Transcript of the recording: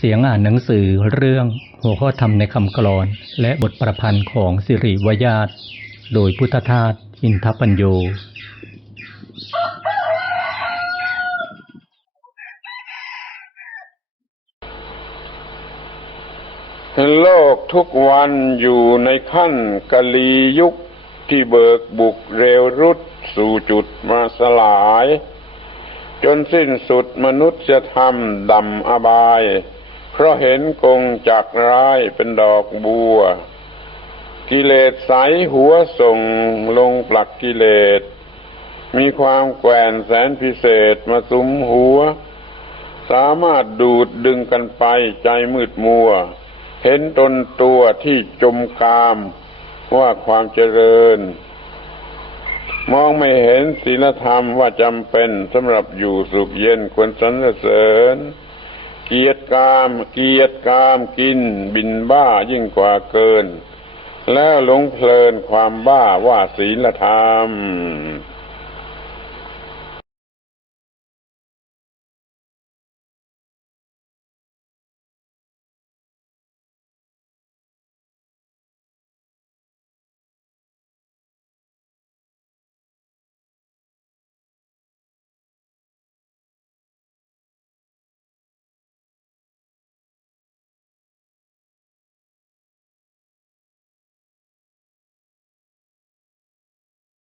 เสียงอ่านหนังสือเรื่องหัวข้อธรรมในคำกลอน และบทประพันธ์ของสิริวยาตโดยพุทธทาสอินทปัญโย โลกทุกวันอยู่ในขั้นกะลียุคที่เบิกบุกเร็วรุดสู่จุดมาสลาย จนสิ้นสุดมนุษยธรรมดำอบาย เพราะเห็นกงจากร้ายเป็นดอกบัว กิเลสใสหัวส่งลงปลักกิเลส มีความแกว่นแสนพิเศษมาสุมหัว สามารถดูดดึงกันไปใจมืดมัว เห็นตนตัวที่จมกามว่าความเจริญ มองไม่เห็นศีลธรรมว่าจำเป็นสำหรับอยู่สุขเย็นควรสรรเสริญ เกียรติกามเกียรติกามกิน บินบ้ายิ่งกว่าเกิน แล้วหลงเพลินความบ้าว่าศีลธรรม